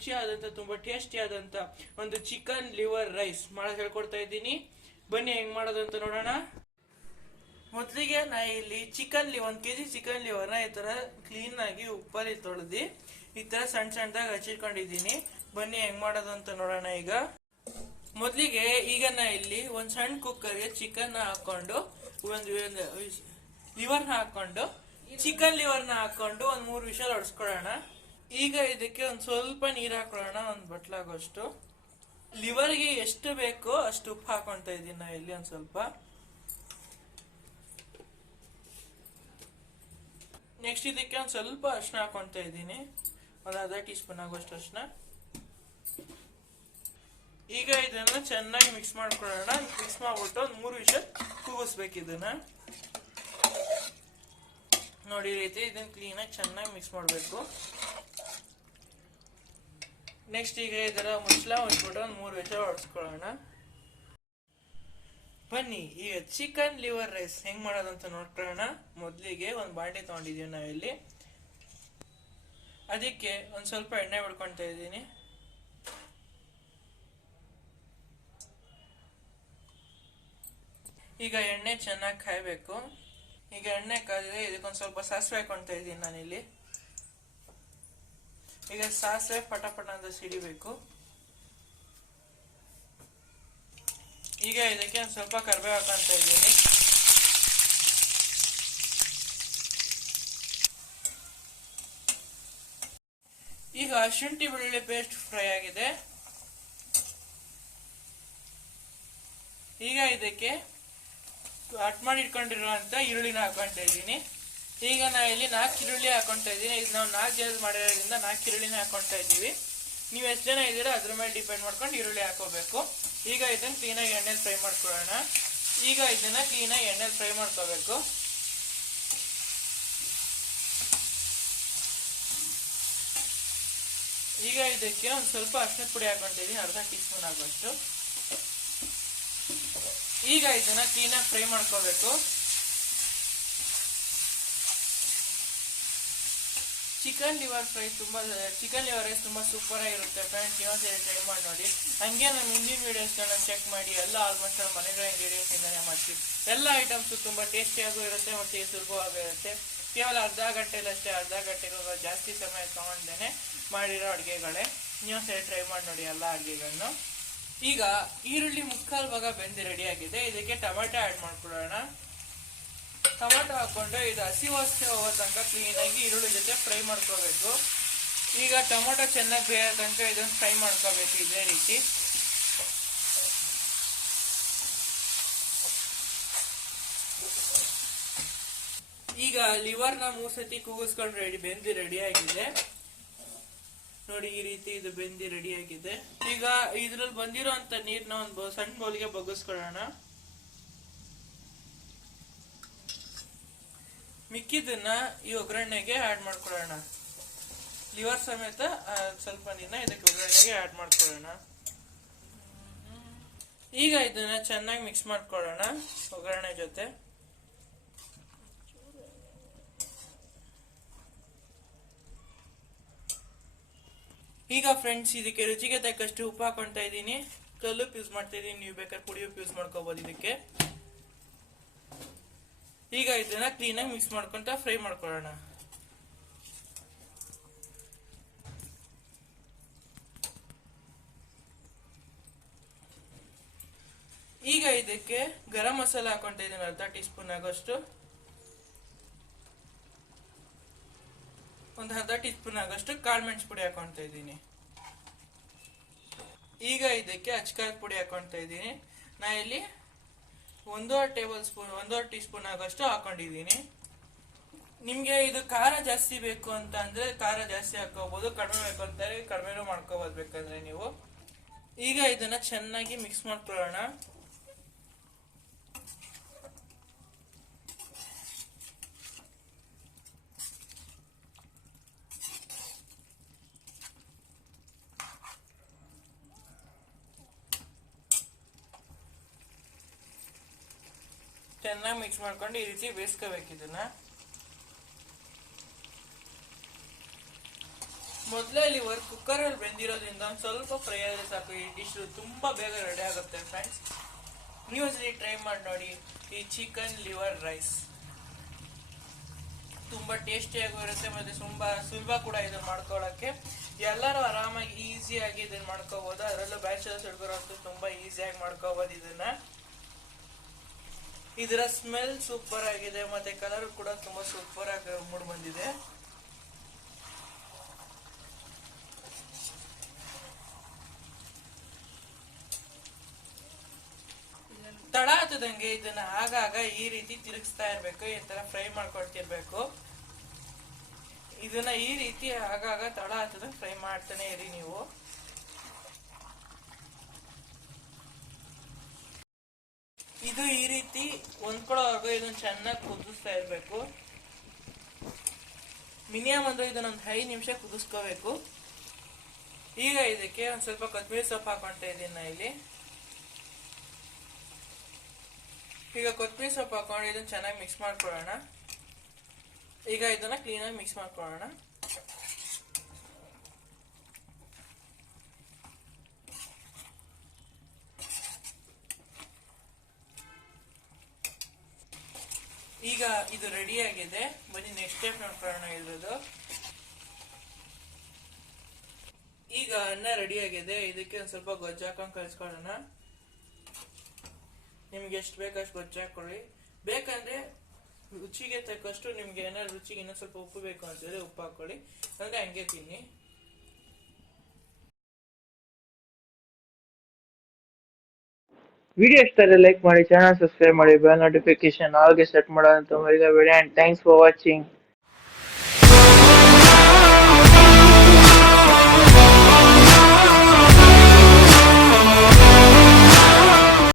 ರುಚಿಯಾದಂತ ತುಂಬಾ ಟೇಸ್ಟಿ ಆದಂತ ಒಂದು ಚಿಕನ್ ಲಿವರ್ ರೈಸ್ ಮಾಡೋದು ಹೇಳ್ಕೊಡ್ತಾ ಇದ್ದೀನಿ. ಬನ್ನಿ ಹೆಂಗ್ ಮಾಡೋದು ಅಂತ ನೋಡೋಣ. ಮೊದಲಿಗೆ ನಾ ಇಲ್ಲಿ ಒಂದ್ ಕೆಜಿ ಚಿಕನ್ ಲಿವರ್ನ ಈ ತರ ಕ್ಲೀನ್ ಆಗಿ ಉಪ್ಪಲ್ಲಿ ತೊಳೆದಿ ಈ ತರ ಸಣ್ಣ ಸಣ್ಣದಾಗಿ ಹಚ್ಚಿಟ್ಕೊಂಡಿದ್ದೀನಿ. ಬನ್ನಿ ಹೆಂಗ್ ಮಾಡೋದು ಅಂತ ನೋಡೋಣ. ಮೊದಲಿಗೆ ಈಗ ನಾ ಇಲ್ಲಿ ಒಂದ್ ಸಣ್ಣ ಕುಕ್ಕರ್ಗೆ ಚಿಕನ್ ಹಾಕೊಂಡು ಒಂದು ಲಿವರ್ನ ಹಾಕೊಂಡು ಚಿಕನ್ ಲಿವರ್ನ ಹಾಕೊಂಡು ಒಂದ್ 3 ವಿಷಲ್ ಹೊಡ್ಸ್ಕೊಳ್ಳೋಣ. ಈಗ ಇದಕ್ಕೆ ಒಂದ್ ಸ್ವಲ್ಪ ನೀರ್ ಹಾಕೊಳ್ಳೋಣ, ಒಂದ್ ಬಟ್ಲಾಗೋಷ್ಟು. ಲಿವರ್ಗೆ ಎಷ್ಟು ಬೇಕೋ ಅಷ್ಟು ಉಪ್ಪು ಹಾಕೊಂತ ಇದೀನಿ ನಾ ಇಲ್ಲಿ. ಒಂದ್ ಸ್ವಲ್ಪ ನೆಕ್ಸ್ಟ್ ಇದಕ್ಕೆ ಒಂದ್ ಸ್ವಲ್ಪ ಅರ್ಶಿನ ಹಾಕೊಂತ ಇದ್ದೀನಿ, ಒಂದ್ ಅರ್ಧ ಟೀ ಸ್ಪೂನ್ ಆಗೋಷ್ಟು ಅರ್ಶಿನ. ಈಗ ಇದನ್ನ ಚೆನ್ನಾಗಿ ಮಿಕ್ಸ್ ಮಾಡ್ಕೊಳ್ಳೋಣ. ಮಿಕ್ಸ್ ಮಾಡ್ಬಿಟ್ಟು ಒಂದ್ 3 ವಿಷಲ್ ಕೂಗಿಸ್ಬೇಕು ಇದನ್ನ. ನೋಡಿ ರೀತಿ ಇದನ್ನ ಕ್ಲೀನ್ ಆಗಿ ಚೆನ್ನಾಗಿ ಮಿಕ್ಸ್ ಮಾಡ್ಬೇಕು. ನೆಕ್ಸ್ಟ್ ಈಗ ಇದರ ಮುಚ್ಚಳ ಹೊಡ್ಬಿಟ್ಟು ಒಂದ್ 3 ವಿಷಲ್ ಹೊಡ್ಸ್ಕೊಳ್ಳೋಣ. ಬನ್ನಿ ಈಗ ಚಿಕನ್ ಲಿವರ್ ರೈಸ್ ಹೆಂಗ್ ಮಾಡೋದಂತ ನೋಡ್ಕೊಳ್ಳೋಣ. ಮೊದಲಿಗೆ ಒಂದ್ ಬಾಂಡೆ ತಗೊಂಡಿದೀವಿ ನಾವಿಲ್ಲಿ. ಅದಕ್ಕೆ ಒಂದ್ ಸ್ವಲ್ಪ ಎಣ್ಣೆ ಬಿಡ್ಕೊಂತ ಇದ್ದೀನಿ. ಈಗ ಎಣ್ಣೆ ಚೆನ್ನಾಗಿ ಕಾಯ್ಬೇಕು. ಈಗ ಎಣ್ಣೆ ಕಾದಿದೆ, ಇದಕ್ಕೊಂದ್ ಸ್ವಲ್ಪ ಸಾಸಿವೆ ಹಾಕೊಂತ ಇದ್ದೀನಿ ನಾನಿಲ್ಲಿ. ಈಗ ಸಾಸಿವೆ ಪಟ ಅಂತ ಸಿಡಿಬೇಕು. ಈಗ ಇದಕ್ಕೆ ಒಂದ್ ಸ್ವಲ್ಪ ಕರಿಬೇವು ಹಾಕೊಂತ ಇದ್ದೀನಿ. ಈಗ ಶುಂಠಿ ಬೆಳ್ಳುಳ್ಳಿ ಪೇಸ್ಟ್ ಫ್ರೈ ಆಗಿದೆ. ಈಗ ಇದಕ್ಕೆ ಕಟ್ ಮಾಡಿ ಇಟ್ಕೊಂಡಿರುವಂತ ಈರುಳ್ಳಿನ ಹಾಕೊಂತ ಇದ್ದೀನಿ. ಈಗ ನಾ ಇಲ್ಲಿ 4 ಈರುಳ್ಳಿ ಹಾಕೊಂತ ಇದ್ದೀನಿ. ಇದು ನಾವು 4 ಜನ ಮಾಡಿರೋದ್ರಿಂದ 4 ಈರುಳ್ಳಿನ ಹಾಕೊಂತ ಇದ್ದೀವಿ. ನೀವು ಎಷ್ಟು ಜನ ಇದ್ದೀರಾ ಅದ್ರ ಮೇಲೆ ಡಿಪೆಂಡ್ ಮಾಡ್ಕೊಂಡು ಈರುಳ್ಳಿ ಹಾಕೋಬೇಕು. ಈಗ ಇದನ್ನ ಕ್ಲೀನಾಗಿ ಎಣ್ಣೆಲಿ ಫ್ರೈ ಮಾಡ್ಕೊಳ್ಳೋಣ. ಈಗ ಇದನ್ನ ಕ್ಲೀನಾಗಿ ಎಣ್ಣೆಲಿ ಫ್ರೈ ಮಾಡ್ಕೋಬೇಕು. ಈಗ ಇದಕ್ಕೆ ಒಂದ್ ಸ್ವಲ್ಪ ಅರಿಶಿಣದ ಪುಡಿ ಹಾಕೊಂಡಿದ್ದೀನಿ, ಅರ್ಧ ಟೀ ಸ್ಪೂನ್ ಆಗೋಷ್ಟು. ಈಗ ಇದನ್ನ ಕ್ಲೀನಾಗಿ ಫ್ರೈ ಮಾಡ್ಕೋಬೇಕು. ಚಿಕನ್ ಲಿವರ್ ರೈಸ್ ತುಂಬಾ ಸೂಪರ್ ಆಗಿರುತ್ತೆ ಫ್ರೆಂಡ್ಸ್. ಇನ್ನೊಂದ್ಸರಿ ಟ್ರೈ ಮಾಡಿ ನೋಡಿ. ಹಂಗೆ ನಮ್ಮ ಹಿಂದಿನ ವಿಡಿಯೋಸ್ಗಳನ್ನ ಚೆಕ್ ಮಾಡಿ. ಎಲ್ಲ ಆಲ್ಮೋಸ್ಟ್ ನಮ್ಮ ಮನೆಗಳ ಇಂಗ್ರೀಡಿಯೆಂಟ್ಸ್ ಇಂದಾನೆ ಮಾಡ್ತೀವಿ. ಎಲ್ಲ ಐಟಮ್ಸ್ ತುಂಬಾ ಟೇಸ್ಟಿಯಾಗೂ ಇರುತ್ತೆ ಮತ್ತೆ ಸುಲಭವಾಗಿರುತ್ತೆ. ಕೇವಲ ಅರ್ಧ ಗಂಟೆಲಷ್ಟೇ, ಅರ್ಧ ಗಂಟೆಗೂ ಜಾಸ್ತಿ ಸಮಯ ತಗೊಂಡೇನೆ ಮಾಡಿರೋ ಅಡುಗೆಗಳೇ. ಇನ್ನೊಂದ್ಸರಿ ಟ್ರೈ ಮಾಡಿ ನೋಡಿ ಎಲ್ಲ ಅಡುಗೆಗಳನ್ನು. ಈಗ ಈರುಳ್ಳಿ ಮುಕ್ಕಾಲು ಭಾಗ ಬೆಂದು ರೆಡಿ ಆಗಿದೆ. ಇದಕ್ಕೆ ಟೊಮೆಟೊ ಆಡ್ ಮಾಡ್ಕೊಳ್ಳೋಣ. ಟೊಮೆಟೊ ಹಾಕೊಂಡು ಇದು ಹಸಿ ವಾಸನೆ ಹೋಗೋ ತನಕ ಕ್ಲೀನ್ ಆಗಿ ಈರುಳ್ಳಿ ಜೊತೆ ಫ್ರೈ ಮಾಡ್ಕೋಬೇಕು. ಈಗ ಟೊಮೆಟೊ ಚೆನ್ನಾಗಿ ಬೇಯೋ ತನಕ ಇದನ್ನು ಫ್ರೈ ಮಾಡ್ಕೋಬೇಕು ಇದೇ ರೀತಿ. ಈಗ ಲಿವರ್ನ 3 ಸತಿ ಕೂಗಿಸ್ಕೊಂಡು ಬೆಂದು ರೆಡಿ ಆಗಿದೆ ನೋಡಿ. ಈ ರೀತಿ ಇದು ಬೆಂದಿ ರೆಡಿ ಆಗಿದೆ. ಈಗ ಇದ್ರಲ್ಲಿ ಬಂದಿರೋ ಅಂತ ನೀರ್ನ ಒಂದು ಸಣ್ಣ ಬೌಲ್ಗೆ ಬಗ್ಗಿಸ್ಕೊಳ್ಳೋಣ. ಮಿಕ್ಕಿದನ್ನ ಈ ಒಗ್ಗರಣೆಗೆ ಆಡ್ ಮಾಡ್ಕೊಳ್ಳೋಣ. ಲಿವರ್ ಸಮೇತ ಸ್ವಲ್ಪ ನೀರನ್ನ ಇದಕ್ಕೆ ಒಗ್ಗರಣೆಗೆ ಆಡ್ ಮಾಡ್ಕೊಳ್ಳೋಣ. ಈಗ ಇದನ್ನ ಚೆನ್ನಾಗಿ ಮಿಕ್ಸ್ ಮಾಡ್ಕೊಳ್ಳೋಣ ಒಗ್ಗರಣೆ ಜೊತೆ. ಈಗ ಫ್ರೆಂಡ್ಸ್ ಇದಕ್ಕೆ ರುಚಿಗೆ ತಕ್ಕಷ್ಟು ಉಪ್ಪು ಹಾಕೊಂತ ಇದ್ದೀನಿ. ಕಲ್ಲುಪ್ಪು ಯೂಸ್ ಮಾಡ್ತಾ ಇದ್ದೀನಿ, ನೀವು ಬೇಕಾದ್ರೆ ಪುಡಿ ಉಪ್ಪು ಯೂಸ್ ಮಾಡ್ಕೋಬಹುದು ಇದಕ್ಕೆ. ಈಗ ಇದನ್ನ ಕ್ಲೀನಾಗಿ ಮಿಕ್ಸ್ ಮಾಡ್ಕೊಂತ ಫ್ರೈ ಮಾಡ್ಕೊಳ್ಳೋಣ. ಈಗ ಇದಕ್ಕೆ ಗರಂ ಮಸಾಲ ಹಾಕೊಂತ ಇದ್ದೀನಿ, ಅರ್ಧ ಟೀ ಸ್ಪೂನ್ ಆಗೋಷ್ಟು. ಒಂದು ಅರ್ಧ ಟೀ ಸ್ಪೂನ್ ಆಗೋಷ್ಟು ಕಾಳು ಮೆಣಸು ಪುಡಿ ಹಾಕೊಂತ ಇದ್ದೀನಿ. ಈಗ ಇದಕ್ಕೆ ಅಚ್ಕಾರದ ಪುಡಿ ಹಾಕೊಂತ ಇದ್ದೀನಿ. ನಾ ಇಲ್ಲಿ 1.5 ಟೀ ಸ್ಪೂನ್ ಆಗೋಷ್ಟು ಹಾಕೊಂಡಿದ್ದೀನಿ. ನಿಮ್ಗೆ ಇದು ಖಾರ ಜಾಸ್ತಿ ಬೇಕು ಅಂತ ಅಂದ್ರೆ ಖಾರ ಜಾಸ್ತಿ ಹಾಕೋಬಹುದು, ಕಡಿಮೆ ಬೇಕು ಅಂತಾರೆ ಕಡಿಮೆನೂ ಮಾಡ್ಕೋಬಹುದು ಬೇಕಂದ್ರೆ ನೀವು. ಈಗ ಇದನ್ನ ಚೆನ್ನಾಗಿ ಮಿಕ್ಸ್ ಮಾಡ್ಕೊಳ್ಳೋಣ. ಚೆನ್ನಾಗಿ ಮಿಕ್ಸ್ ಮಾಡ್ಕೊಂಡು ಈ ರೀತಿ ಬೇಯಿಸ್ಕೋಬೇಕು ಇದನ್ನ. ಮೊದಲೇ ಲಿವರ್ ಕುಕ್ಕರಲ್ಲಿ ಬೆಂದಿರೋದ್ರಿಂದ ಒಂದು ಸ್ವಲ್ಪ ಫ್ರೈ ಆದರೆ ಸಾಕು, ಈ ಡಿಶ್ ತುಂಬ ಬೇಗ ರೆಡಿ ಆಗುತ್ತೆ ಫ್ರೆಂಡ್ಸ್. ನೀವು ಒಂದ್ಸರಿ ಟ್ರೈ ಮಾಡಿ ನೋಡಿ ಈ ಚಿಕನ್ ಲಿವರ್ ರೈಸ್. ತುಂಬ ಟೇಸ್ಟಿಯಾಗೂ ಇರುತ್ತೆ ಮತ್ತು ತುಂಬ ಸುಲಭ ಕೂಡ ಇದನ್ನು ಮಾಡ್ಕೊಳ್ಳೋಕ್ಕೆ. ಎಲ್ಲರೂ ಆರಾಮಾಗಿ ಈಸಿಯಾಗಿ ಇದನ್ನು ಮಾಡ್ಕೋಬೋದು. ಅದರಲ್ಲೂ ಬ್ಯಾಚಲರ್ಸ್ ಹುಡುಗರಂತೂ ತುಂಬ ಈಸಿಯಾಗಿ ಮಾಡ್ಕೋಬೋದು ಇದನ್ನು. ಇದರ ಸ್ಮೆಲ್ ಸೂಪರ್ ಆಗಿದೆ ಮತ್ತು ಕಲರ್ ಕೂಡ ತುಂಬ ಸೂಪರ್ ಆಗಿ ಮೂಡ್ ಬಂದಿದೆ. ತಡ ಹತ್ತದಂಗೆ ಇದನ್ನ ಆಗಾಗ ಈ ರೀತಿ ತಿರುಗಿಸ್ತಾ ಇರ್ಬೇಕು, ಈ ತರ ಫ್ರೈ ಮಾಡ್ಕೊಳ್ತಿರ್ಬೇಕು. ಇದನ್ನ ಈ ರೀತಿ ಆಗಾಗ ತಡ ಹತ್ತದಂಗೆ ಫ್ರೈ ಮಾಡ್ತಾನೆ ಇರಿ ನೀವು. ಇದು ಈ ರೀತಿ ಹೊಂದ್ಕೊಳ್ಳೋವರೆಗೂ ಇದನ್ನ ಚೆನ್ನಾಗಿ ಕುದಿಸ್ತಾ ಇರ್ಬೇಕು. ಮಿನಿಮಮ್ ಅಂದ್ರೆ ಇದನ್ನೊಂದು 5 ನಿಮಿಷ ಕುದಿಸ್ಕೋಬೇಕು. ಈಗ ಇದಕ್ಕೆ ಒಂದ್ ಸ್ವಲ್ಪ ಕೊತ್ತಂಬರಿ ಸೊಪ್ಪು ಹಾಕೊಂತ ಇದ್ದೀನಿ ಇಲ್ಲಿ. ಈಗ ಕೊತ್ತಂಬರಿ ಸೊಪ್ಪು ಹಾಕೊಂಡು ಇದನ್ನ ಚೆನ್ನಾಗಿ ಮಿಕ್ಸ್ ಮಾಡ್ಕೊಳ್ಳೋಣ. ಈಗ ಇದನ್ನ ಕ್ಲೀನಾಗಿ ಮಿಕ್ಸ್ ಮಾಡ್ಕೊಳ್ಳೋಣ. ಈಗ ಇದು ರೆಡಿ ಆಗಿದೆ. ಬನ್ನಿ ನೆಕ್ಸ್ಟ್ ಸ್ಟೆಪ್ ನೋಡ್ಕೊಳ್ಳೋಣ ಇದ್ರದ್ದು. ಈಗ ಅನ್ನ ರೆಡಿ ಆಗಿದೆ. ಇದಕ್ಕೆ ಒಂದ್ ಸ್ವಲ್ಪ ಗೊಜ್ಜು ಹಾಕೊಂಡು ಕಲಿಸ್ಕೊಳ್ಳೋಣ. ನಿಮ್ಗೆ ಎಷ್ಟು ಬೇಕಷ್ಟು ಗೊಜ್ಜು ಹಾಕೊಳ್ಳಿ. ಬೇಕಂದ್ರೆ ರುಚಿಗೆ ತಕ್ಕಷ್ಟು ನಿಮ್ಗೆ ಏನಾದ್ರು ರುಚಿಗೆ ಇನ್ನೊಂದು ಸ್ವಲ್ಪ ಉಪ್ಪು ಬೇಕು ಅಂತಿದ್ರೆ ಉಪ್ಪು ಹಾಕೊಳ್ಳಿ, ಅಂದ್ರೆ ಹಂಗೆ ತಿನ್ನಿ. ವಿಡಿಯೋ ಇಷ್ಟ ಲೈಕ್ ಮಾಡಿ, ಚಾನಲ್ ಸಬ್ಸ್ಕ್ರೈಬ್ ಮಾಡಿ, ಬೆಲ್ ನೋಟಿಫಿಕೇಶನ್ ಆಲ್ಗೆ ಸೆಟ್ ಮಾಡೋದಂತ ಮರಿಬೇಡಿ. And thanks for watching.